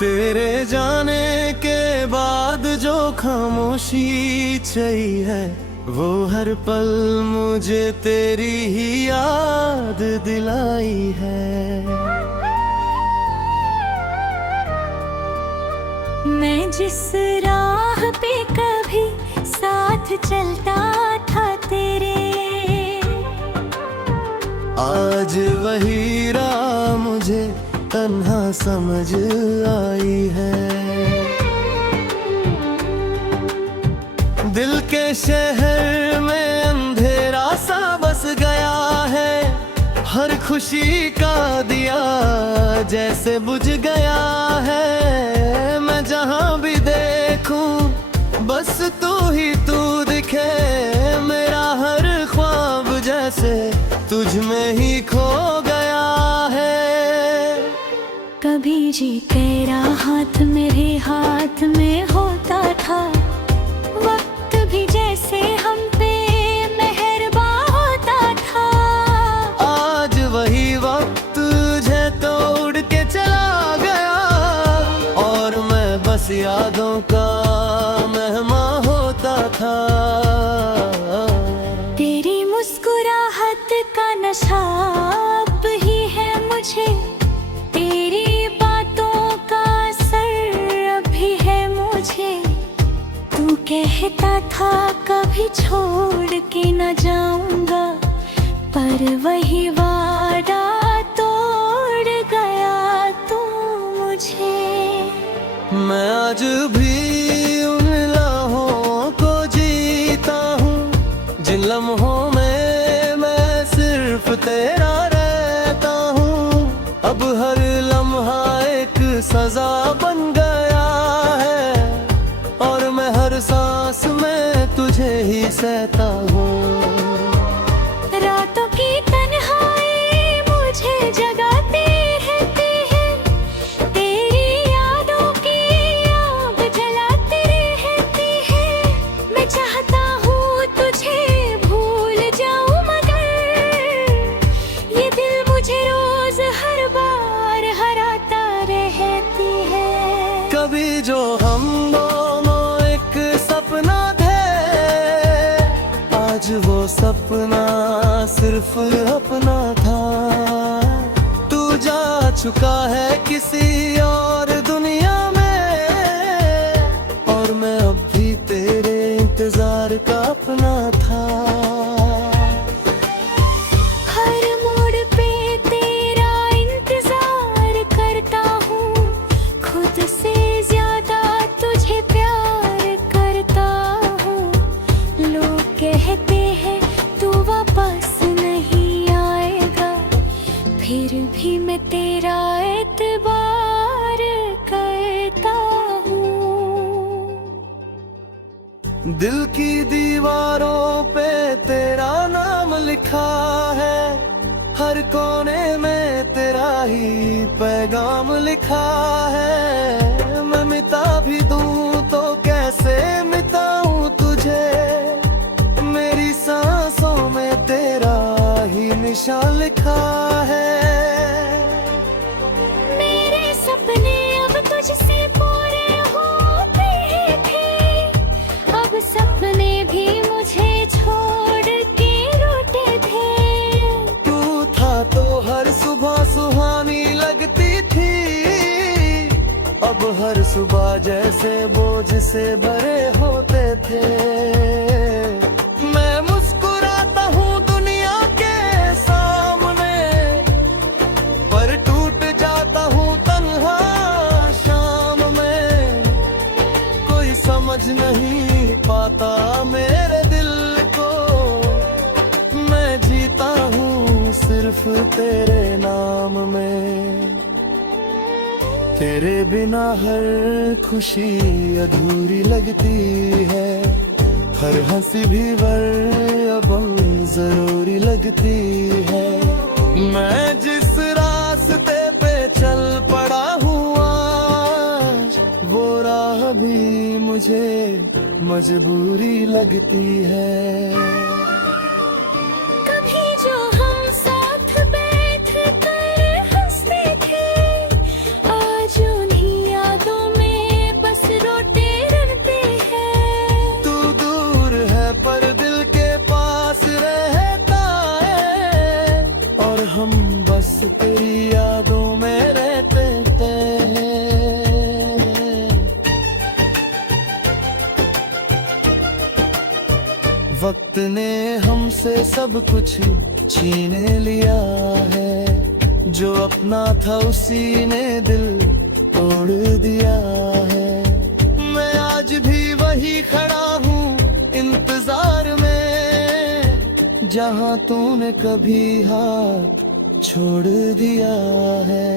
तेरे जाने के बाद जो खामोशी छई है, वो हर पल मुझे तेरी ही याद दिलाई है। मैं जिस राह पे कभी साथ चलता था तेरे, आज वही राह मुझे तन्हा समझ आई है। दिल के शहर में अंधेरा सा बस गया है, हर खुशी का दिया जैसे बुझ गया है। मैं जहाँ भी देखूं बस तू ही तू दिखे, मेरा हर ख्वाब जैसे तुझ में ही खो गया है। कभी जी तेरा हाथ मेरे हाथ में होता था, वक्त भी जैसे हम पे मेहरबान होता था। आज वही वक्त तुझे तोड़ के चला गया, और मैं बस यादों का मेहमान होता था। तेरी मुस्कुराहट का नशा अब ही है मुझे, तेरी बातों का असर अभी है मुझे। तू कहता था कभी छोड़ के न जाऊंगा, पर वही वादा तोड़ गया तू मुझे। मैं आज भी उन लम्हों को जीता हूँ, जिन लम्हों में मैं सिर्फ तेरा रहता हूँ। अब हर लम्हा एक सजा बन गया है, और मैं हर सांस में तुझे ही सहता हूँ। रातों की तन्हाई मुझे जगाती रहती है, तेरी यादों की आग जलाती रहती है। मैं चाहता हूँ तुझे भूल जाऊं, मगर ये दिल मुझे रोज हर बार हराता रहती है। कभी जो हम दोनों एक सपना थे, आज वो सपना सिर्फ अपना था। तू जा चुका है किसी और दुनिया में, और मैं अब भी तेरे इंतजार का अपना था। हर मोड़ पे तेरा इंतजार करता हूँ, खुद से ज्यादा तुझे प्यार करता हूँ। लोग कहते हैं तू वापस नहीं आएगा, फिर भी मैं तेरा एतबार करता हूँ। दिल की दीवारों पे तेरा नाम लिखा है, हर कोने में तेरा ही पैगाम लिखा है। मैं मिटा भी दूं तो कैसे मिटाऊं तुझे, मेरी सांसों में तेरा ही निशान लिखा है। मेरे सपने अब तुझसे पूरे होते थे, अब सपने भी मुझे छोड़ के रोते थे। तू था तो हर सुबह सुहानी लगती थी, अब हर सुबह जैसे बोझ से भरे होते थे। मैं मुस्कुराता हूँ दुनिया के सामने, पर टूट जाता हूँ तन्हा शाम में। कोई समझ नहीं पाता मेरे दिल को, मैं जीता हूँ सिर्फ तेरे नाम में। तेरे बिना हर खुशी अधूरी लगती है, हर हंसी भी अब जरूरी लगती है। मैं जिस रास्ते पे चल पड़ा हूँ आज, वो राह भी मुझे मजबूरी लगती है। कभी जो हम साथ बैठ कर हंसते थे, आज उन्हीं वक्त ने हमसे सब कुछ छीन लिया है, जो अपना था उसी ने दिल तोड़ दिया है। मैं आज भी वही खड़ा हूँ इंतजार में, जहाँ तूने कभी हाथ छोड़ दिया है।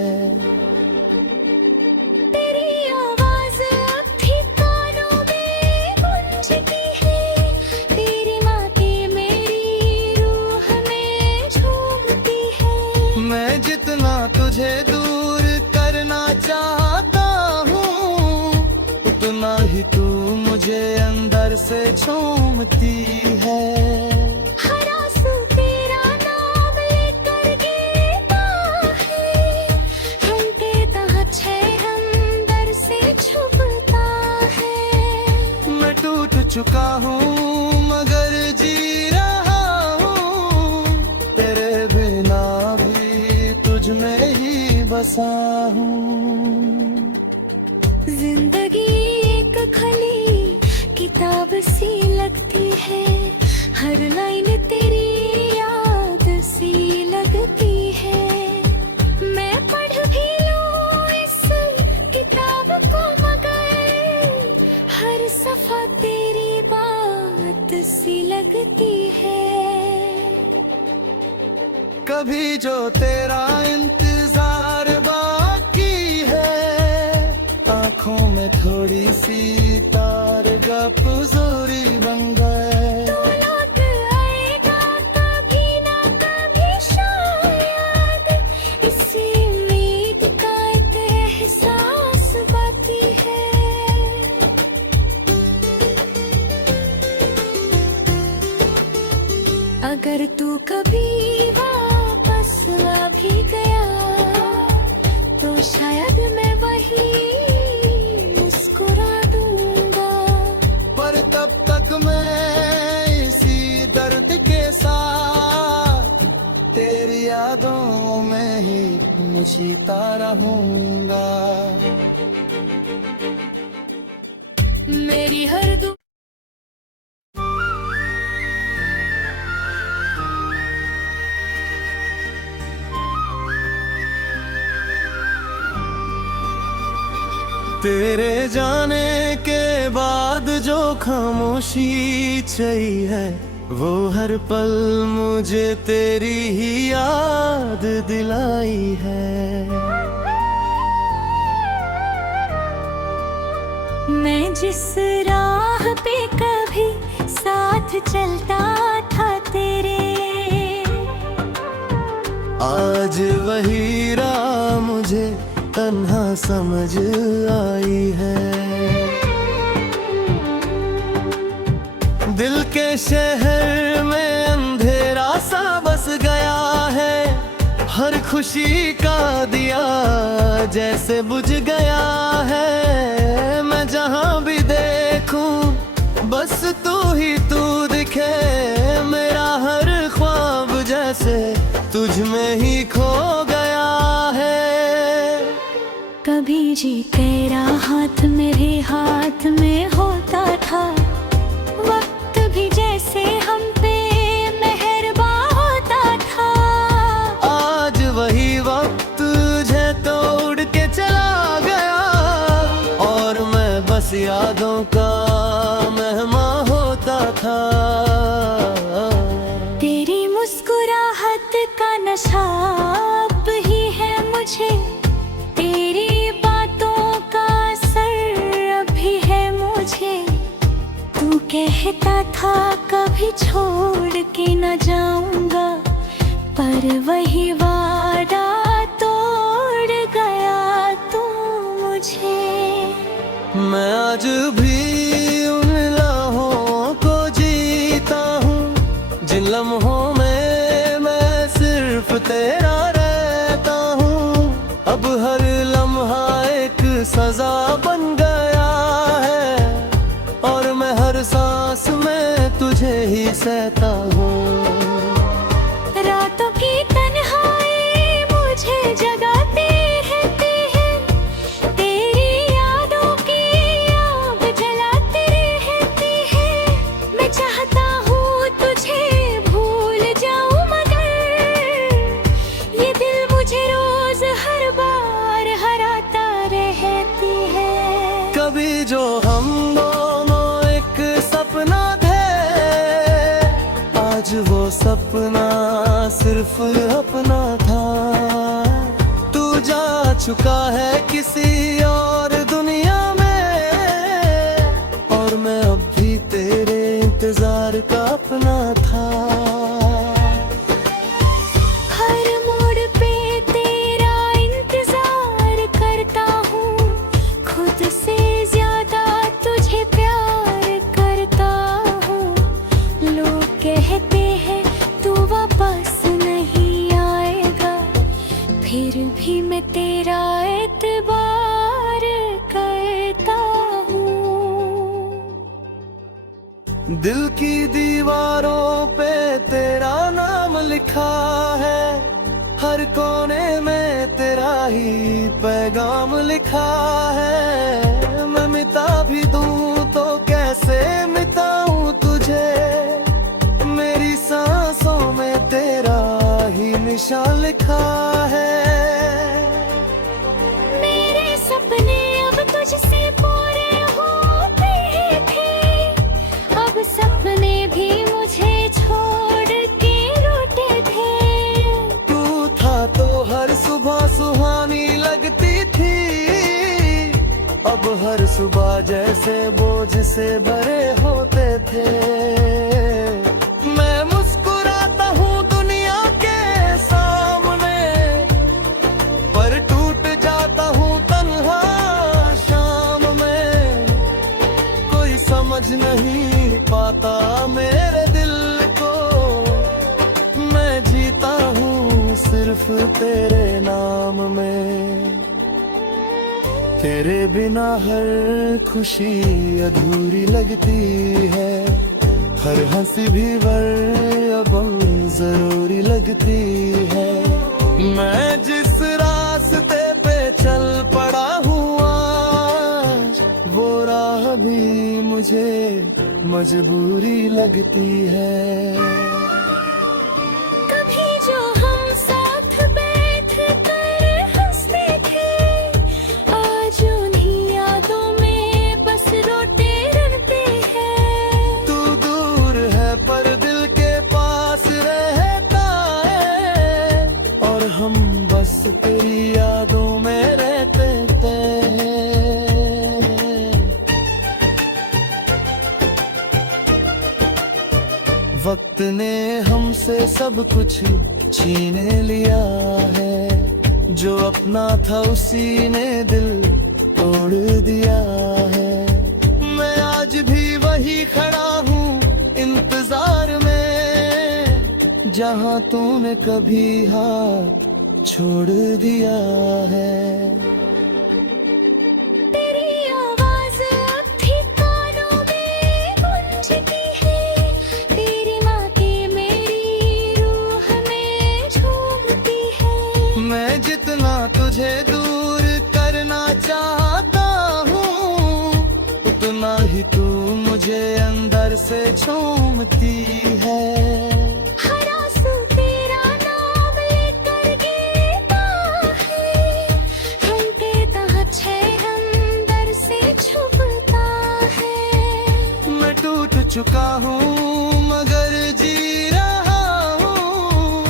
तेरी आवाज अब भी कानों में गूंजती है, तेरी बातें मेरी रूह में झूमती है। मैं जितना तुझे दूर करना चाहता हूँ, उतना ही तू मुझे अंदर से झूमती है। हर आंसू तेरा नाम लेकर गिरता है, हमके तहत छह अंदर से छुपता है। मैं टूट चुका हूँ मगर जी रहा हूँ, तेरे बिना भी तुझ में ही बसा हूँ। जिंदगी एक खली किताब सी लगती है, हर लाइन तेरी याद सी लगती है। मैं पढ़ भी लूं इस किताब को मगर हर सफा तेरी बात सी लगती है। कभी जो तेरा इंतजार बाकी है, आँखों में थोड़ी सी तार गप जोरी बन गए। तू लौट आएगा कभी ना कभी शायद, इसी उम्मीद का एक एहसास बाकी है। अगर तू कभी वापस आ भी गया, तो शायद मैं वही मुस्कुरा दूंगा। पर तब तक मैं इसी दर्द के साथ तेरी यादों में ही मुशीता रहूंगा। मेरी हर दुआ तेरे जाने के बाद जो खामोशी छई है, वो हर पल मुझे तेरी ही याद दिलाई है। मैं जिस राह पे कभी साथ चलता था तेरे, आज वही राह मुझे तन्हा समझ आई है। दिल के शहर में अंधेरा सा बस गया है, हर खुशी का दिया जैसे बुझ गया है। मैं जहाँ भी देखूं बस तू ही तू दिखे, मेरा हर ख्वाब जैसे तुझ में ही खो गया है। कभी जी तेरा हाथ मेरे हाथ में होता था, वक्त भी जैसे हम पे मेहरबा होता था। आज वही वक्त तुझे तोड़ के चला गया, और मैं बस यादों का मेहमान होता था। तेरी मुस्कुराहट का नशा अब ही है मुझे, तेरी बातों का असर अभी है मुझे। तू कहता था कभी छोड़ के न जाऊंगा, पर वही वादा तोड़ गया तू मुझे। मैं आज भी उन लम्हों को जीता हूँ, जिन लम्हों में मैं सिर्फ तेरा रहता हूँ। अब हर लम्हा एक सजा बन गया है, और मैं हर सांस में तुझे ही सहता हूँ। रातों की तन्हाई मुझे जगाते रहते हैं, तेरी यादों की आग जलाते रहते हैं। मैं चाहता हूँ सपना सिर्फ अपना था, तू जा चुका है किसी और दुनिया में, और मैं अब भी तेरे इंतजार का अपना था। हर मोड़ पे तेरा इंतजार करता हूँ, खुद से ज्यादा तुझे प्यार करता हूँ। लोग कहते हैं तू वापस नहीं आएगा, फिर भी मैं तेरा एतबार करता हूँ। दिल की दीवारों पे तेरा नाम लिखा है, हर कोने में तेरा ही पैगाम लिखा है। मैं मिटा भी दूं तो कैसे मिटाऊं तुझे, मेरी सांसों में तेरा ही निशान लिखा है। मेरे सपने अब तुझसे पूरे होते थे, अब सपने भी मुझे छोड़ के रूठे थे। तू था तो हर सुबह सुहानी लगती थी, अब हर सुबह जैसे बोझ से भरे होते थे। मैं मुस्कुराता हूँ दुनिया के सामने, पर टूट जाता हूँ तन्हा शाम में। कोई समझ नहीं पाता मेरे दिल को, मैं जीता हूँ सिर्फ तेरे नाम में। तेरे बिना हर खुशी अधूरी लगती है, हर हंसी भी अब जरूरी लगती है। मैं जिस रास्ते पे चल पड़ा हूँ आज, वो राह भी मुझे मजबूरी लगती है। कभी जो हम साथ बैठ कर हंसते थे, आज उन्हीं यादों में बस रोते रहते हैं। तू दूर है पर दिल के पास रहता है, और हम बस तेरी यादों में रहते हैं। वक्त ने हमसे सब कुछ छीन लिया है, जो अपना था उसी ने दिल तोड़ दिया है। मैं आज भी वही खड़ा हूँ इंतजार में, जहाँ तूने कभी हाथ छोड़ दिया है। तेरी आवाज अब भी कानों में गूंजती है, तेरी बातें मेरी रूह में झूमती है। मैं जितना तुझे दूर करना चाहता हूँ, उतना ही तू मुझे अंदर से झूमती है। हर आंसू तेरा नाम लेकर गिरता है, हम के तहत छह अंदर से छुपता है। मैं टूट चुका हूँ मगर जी रहा हूँ,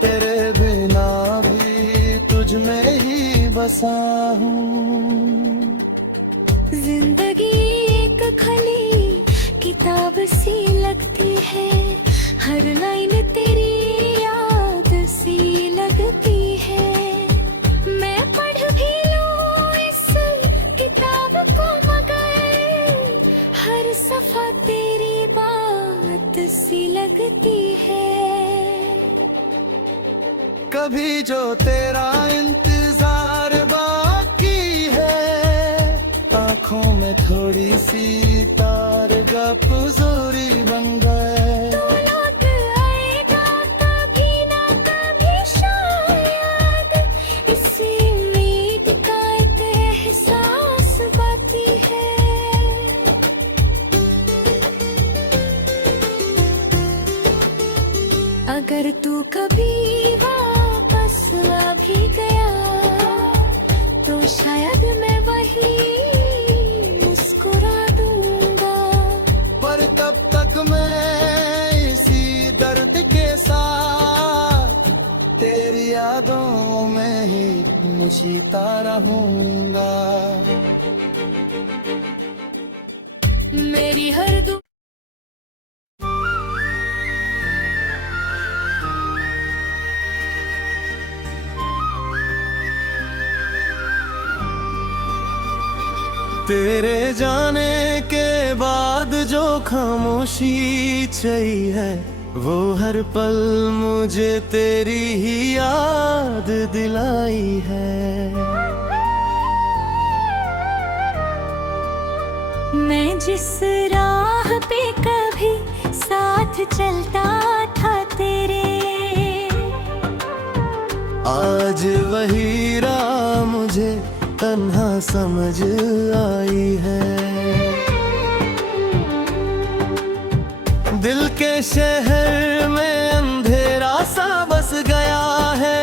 तेरे बिना भी तुझ में ही बसा हूँ। जिंदगी एक खली किताब सी लगती है, हर लाइन तेरी याद सी लगती है। मैं पढ़ भी लूं इस किताब को, मगर हर सफा तेरी बात सी लगती है। कभी जो तेरा इंतजार बाकी है, आँखों में थोड़ी सी तार गप जोरी बन गए। तू लौट आएगा कभी ना कभी शायद, इसी उम्मीद का एक एहसास बाकी है। अगर तू कभी वापस आ भी गया, तो शायद मैं वही मुस्कुरा दूंगा। पर तब तक मैं इसी दर्द के साथ ही जीता रहूंगा। मेरी हर दुआ तेरे जाने के बाद जो खामोशी छई है, वो हर पल मुझे तेरी ही याद दिलाई है। मैं जिस राह पे कभी साथ चलता था तेरे, आज वही राह मुझे तन्हा समझ आई है। दिल के शहर में अंधेरा सा बस गया है,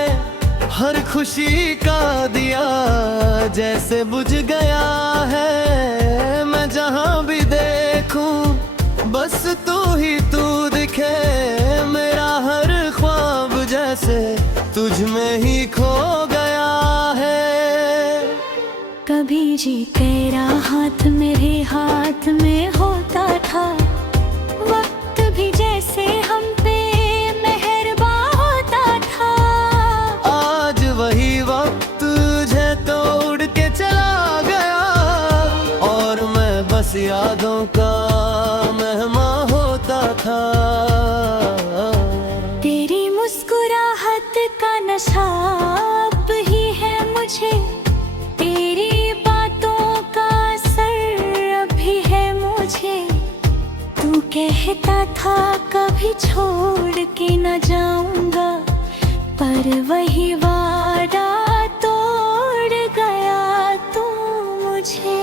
हर खुशी का दिया जैसे बुझ गया है। मैं जहाँ भी देखूं बस तू दिखे, मेरा हर ख्वाब जैसे तुझ में ही खो गया है। कभी जी तेरा हाथ मेरे हाथ में होता था, वक्त भी जैसे हम पे मेहरबान होता था। आज वही वक्त तुझे तोड़ के चला गया, और मैं बस यादों का मेहमान होता था। तेरी मुस्कुराहट का नशा अब ही है मुझे, तेरी बातों का असर अभी है मुझे। तू कहता था कभी छोड़ के न जाऊंगा, पर वही वादा तोड़ गया तू मुझे।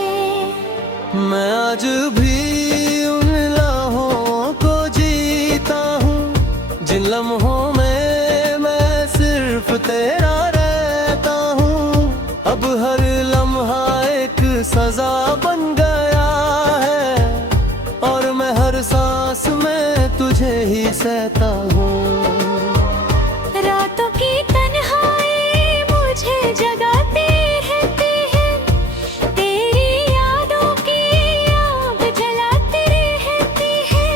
मैं आज भी उन लम्हों को जीता हूँ, जिन लम्हों में मैं सिर्फ तेरा रहता हूँ। अब हर लम्हा एक सजा बन गया है, और मैं हर सांस में तुझे ही सहता हूँ। रातों की तन्हाई मुझे जगाती रहती है, तेरी यादों की आग जलाती रहती है।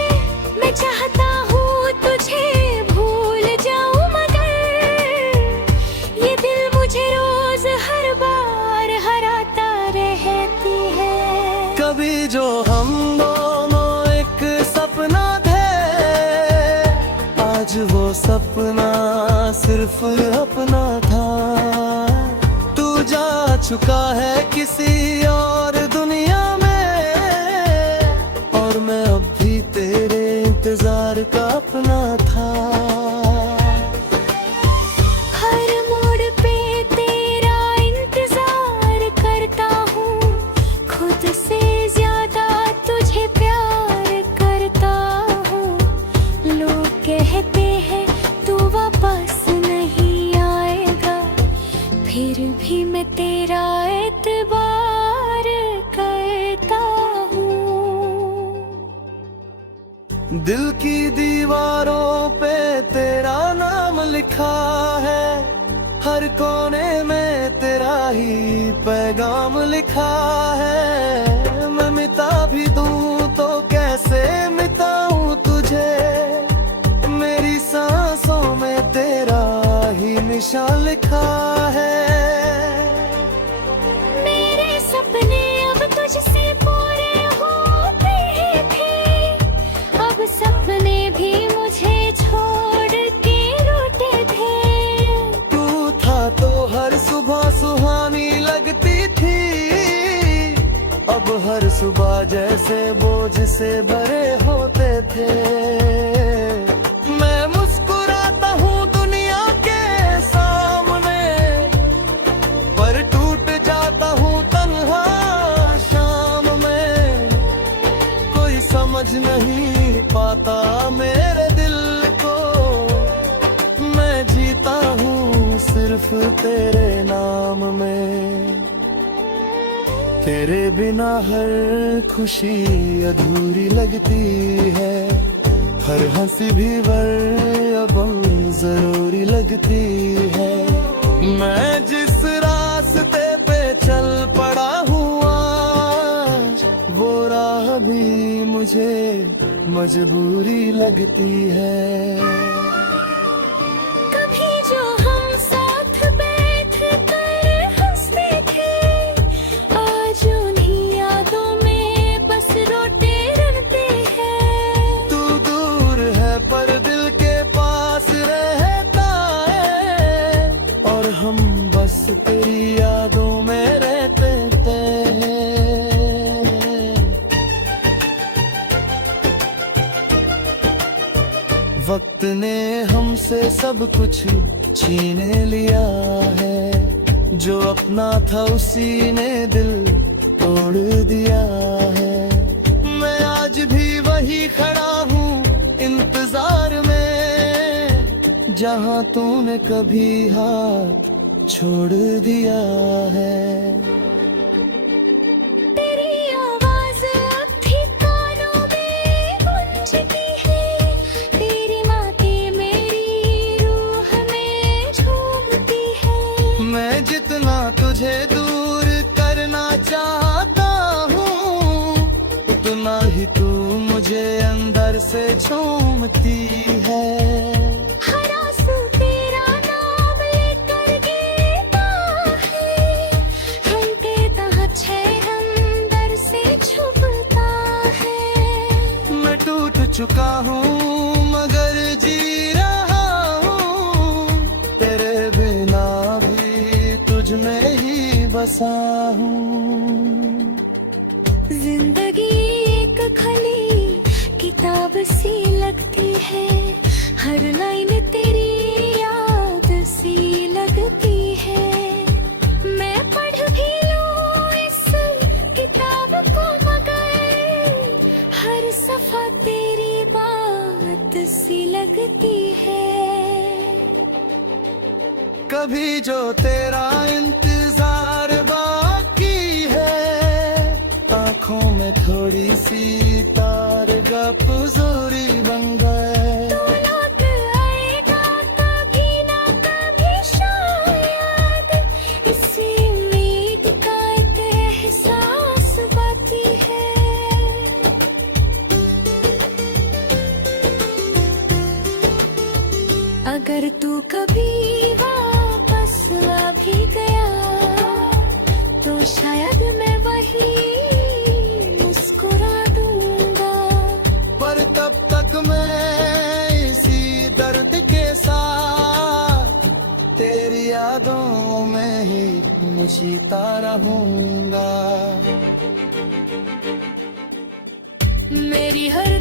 मैं चाहता हूँ तुझे भूल जाऊं, मगर ये दिल मुझे रोज हर बार हराता रहती है। कभी जो हम दोनों एक सपना थे, आज वो सपना सिर्फ अपना था। तू जा चुका है किसी और दुनिया में, और मैं अब भी तेरे इंतजार का अपना था। हर मोड़ पे तेरा इंतजार करता हूँ, खुद से ज्यादा तुझे प्यार करता हूँ। लोग कहते हैं तू वापस नहीं आएगा, फिर भी मैं तेरा एतबार करता हूँ। दिल की दीवारों पे तेरा नाम लिखा है, हर कोने में तेरा ही पैगाम लिखा है। मैं मिटा भी दूं तो कैसे मिटाऊं तुझे, मेरी सांसों में तेरा ही निशान लिखा है। मेरे सपने अब तुझसे पूरे होते थे, अब सपने भी मुझे छोड़ के रूठे थे। तू था तो हर सुबह सुहानी लगती थी, अब हर सुबह जैसे बोझ से भरे होते थे। मैं मुस्कुराता हूँ दुनिया के सामने, पर टूट जाता हूँ तन्हा शाम में। कोई समझ नहीं पाता मेरे दिल को, मैं जीता हूँ सिर्फ तेरे नाम में। तेरे बिना हर खुशी अधूरी लगती है, हर हंसी भी अब जरूरी लगती है। मैं जिस रास्ते पे चल पड़ा हूँ आज, वो राह भी मुझे मजबूरी लगती है। कभी जो हम साथ बैठ कर हंसते थे, आज उन्हीं यादों में बस रोते रहते हैं। तू दूर है पर दिल के पास रहता है, और हम बस तेरी यादों में रहते हैं। वक्त ने हमसे सब कुछ छीन लिया है, जो अपना था उसी ने दिल तोड़ दिया है। मैं आज भी वही खड़ा हूँ इंतजार में, जहाँ तूने कभी हाथ छोड़ दिया है। तेरी आवाज अब भी कानों में गूंजती है, तेरी बातें मेरी रूह में झूमती है। मैं जितना तुझे दूर करना चाहता हूँ, उतना ही तू मुझे अंदर से झूमती है। हर आंसू तेरा नाम लेकर गिरता है, हम के तहत छह अंदर से छुपता है। मैं टूट चुका हूँ मगर जी रहा हूँ, तेरे बिना भी तुझ में ही बसा हूँ। जिंदगी एक खली किताब सी लगती है, हर लाइन तेरी याद सी लगती है। मैं पढ़ भी लूं इस किताब को मगर हर सफा तेरी बात सी लगती है। कभी जो तेरा इंतजार बाकी है, आंखों में थोड़ी सी तार गप जोरी बन गए। तू लौट आएगा कभी ना कभी शायद, इसी उम्मीद का एक एहसास बाकी है। अगर तू कभी वापस आ भी गया, तो शायद मैं वही मुस्कुरा दूंगा। पर तब तक मैं इसी दर्द के साथ तेरी यादों में ही मुशीता रहूंगा। मेरी हर